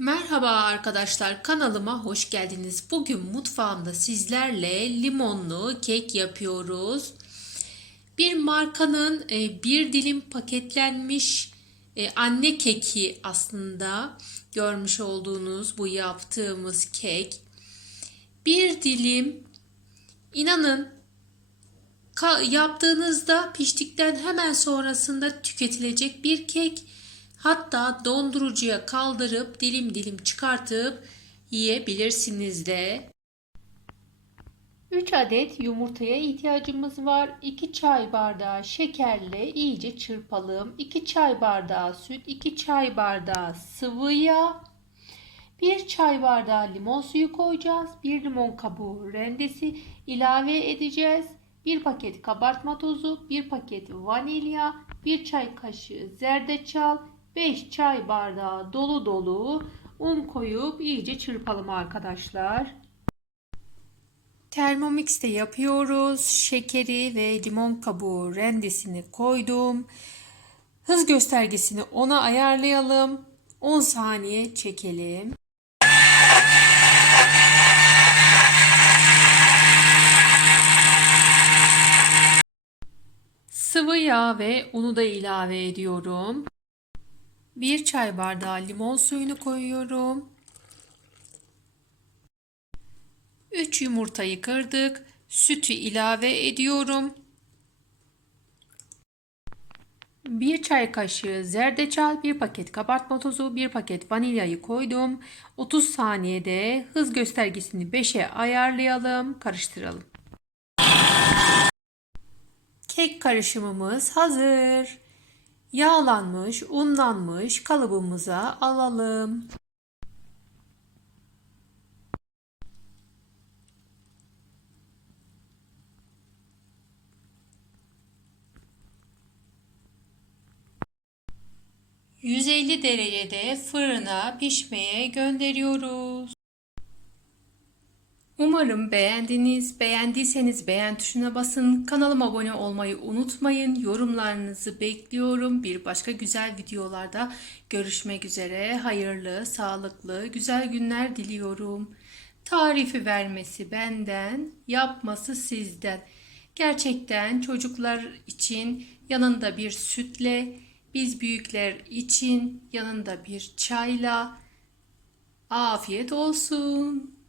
Merhaba arkadaşlar kanalıma hoş geldiniz. Bugün mutfağımda sizlerle limonlu kek yapıyoruz. Bir markanın e, bir dilim paketlenmiş e, anne keki aslında görmüş olduğunuz bu yaptığımız kek. Bir dilim inanın yaptığınızda piştikten hemen sonrasında tüketilecek bir kek. Hatta dondurucuya kaldırıp dilim dilim çıkartıp yiyebilirsiniz de. 3 adet yumurtaya ihtiyacımız var. 2 çay bardağı şekerle iyice çırpalım. 2 çay bardağı süt, 2 çay bardağı sıvı yağ, 1 çay bardağı limon suyu koyacağız. 1 limon kabuğu rendesi ilave edeceğiz. 1 paket kabartma tozu, 1 paket vanilya, 1 çay kaşığı zerdeçal, 5 çay bardağı dolu dolu un koyup iyice çırpalım arkadaşlar. Thermomix'te yapıyoruz. Şekeri ve limon kabuğu rendesini koydum. Hız göstergesini 10'a ayarlayalım. 10 saniye çekelim. Sıvı yağ ve unu da ilave ediyorum. 1 çay bardağı limon suyunu koyuyorum. 3 yumurtayı kırdık. Sütü ilave ediyorum. 1 çay kaşığı zerdeçal, 1 paket kabartma tozu, 1 paket vanilyayı koydum. 30 saniyede hız göstergesini 5'e ayarlayalım, karıştıralım. Kek karışımımız hazır. Yağlanmış, unlanmış kalıbımıza alalım. ...150 derecede fırına pişmeye gönderiyoruz. Umarım beğendiniz. Beğendiyseniz beğen tuşuna basın. Kanalıma abone olmayı unutmayın. Yorumlarınızı bekliyorum. Bir başka güzel videolarda görüşmek üzere. Hayırlı, sağlıklı, güzel günler diliyorum. Tarifi vermesi benden, yapması sizden. Gerçekten çocuklar için yanında bir sütle, biz büyükler için yanında bir çayla afiyet olsun.